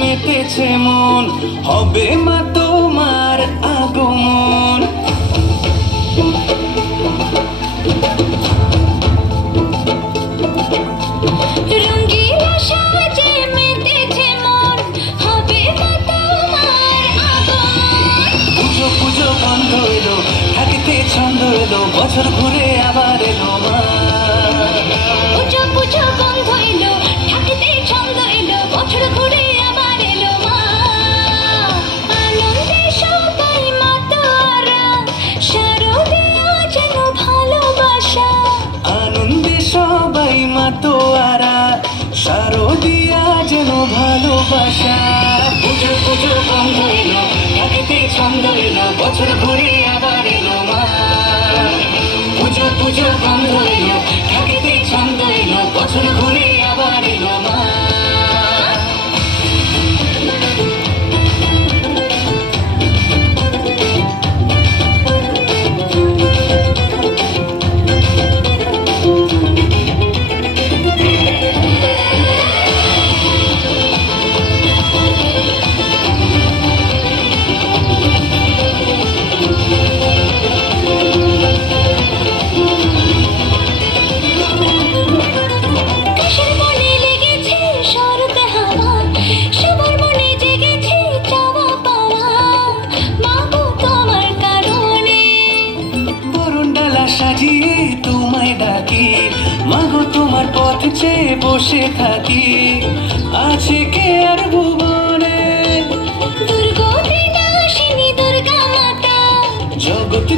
মেতেছে মন, হবে মা তোমার আগমন। রঙিলা সাজে মেতেছে মন, হবে মা তোমার আগমন। পুজো পুজো বন্ধ এলো, থাকিতে ছন্দ এলো, বছর ঘুরে আবার এলো মা। পুজো পুজো বন্ধ এলো, থাকিতে ছন্দ এলো, বছর ঘুরে আবার এলো মা। আনন্দে সবাই মাতোয়ারা, শারদিয়া যেন ভালোবাসা। আনন্দে সবাই মাতোয়ারা, শারদিয়া যেন ভালোবাসা। পুজো পুজো বন্ধ এলো, থাকিতে ছন্দ এলো, বছর ঘুরে আবার এলো মা। পুজো পুজো বন্ধ এলো, থাকিতে ছন্দ এলো, বছর ঘুরে আবার এলো মা। সাজিয়ে তোমায় ডাকি, মাগো তোমার পথ চেয়ে বসে থাকি। আছে কে আর ভুবনে দুর্গতি নাশিনী দুর্গা মাতা, জগৎ